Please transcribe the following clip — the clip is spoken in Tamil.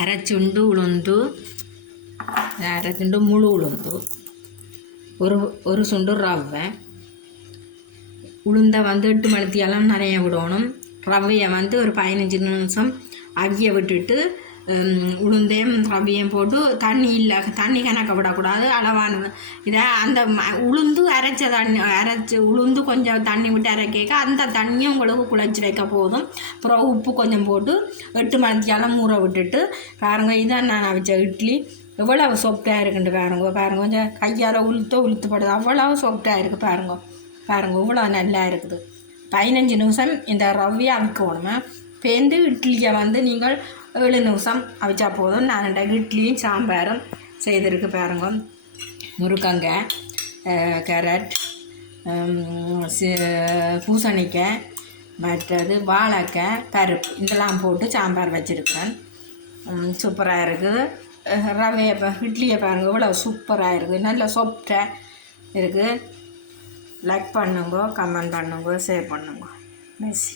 அரைச்சுண்டு உளுந்து, அரைச்சுண்டு முழு உளுந்து, ஒரு சுண்டு ரவை. உளுந்தை வந்து 8 மணித்தியெல்லாம் நிறைய விடணும். ரவையை வந்து ஒரு 15 நிமிஷம் அவிய விட்டுட்டு உளுந்தையும் ரவையும் போட்டு தண்ணி கணக்க விடக்கூடாது, அளவான இதை அந்த உளுந்து அரைச்சி உளுந்து கொஞ்சம் தண்ணி விட்டு அரைக்க அந்த தண்ணியை உங்களுக்கு குழச்சி வைக்க போதும். அப்புறம் உப்பு கொஞ்சம் போட்டு 8 மணித்தியெல்லாம் ஊற விட்டுட்டு பாருங்க. இதான் நான் அவிச்ச இட்லி எவ்வளவு சாஃப்டாக இருக்குன்ட்டு பாருங்க. கொஞ்சம் கையால் உளுத்துப்படுது, அவ்வளவு சாஃப்டாக இருக்குது பாருங்க இவ்வளோ நல்லா இருக்குது. 15 நிமிஷம் இந்த ரவையை அவிக்கணுமே. பேருந்து இட்லியை வந்து நீங்கள் 7 நிமிஷம் அவிச்சா போதும். நான் இட்லியும் சாம்பாரும் செய்திருக்கு பாருங்க. முருங்கங்காய், கேரட், பூசணிக்காய், மற்றது வாழைக்காய், பருப்பு இதெல்லாம் போட்டு சாம்பார் வச்சுருக்கிறேன். சூப்பராக இருக்குது. ரவையை இட்லியை பாருங்க இவ்வளோ சூப்பராக இருக்குது, நல்ல சாஃப்டாக இருக்குது. லைக் பண்ணுங்க, கமெண்ட் பண்ணுங்க, ஷேர் பண்ணுங்க. மெர்சி.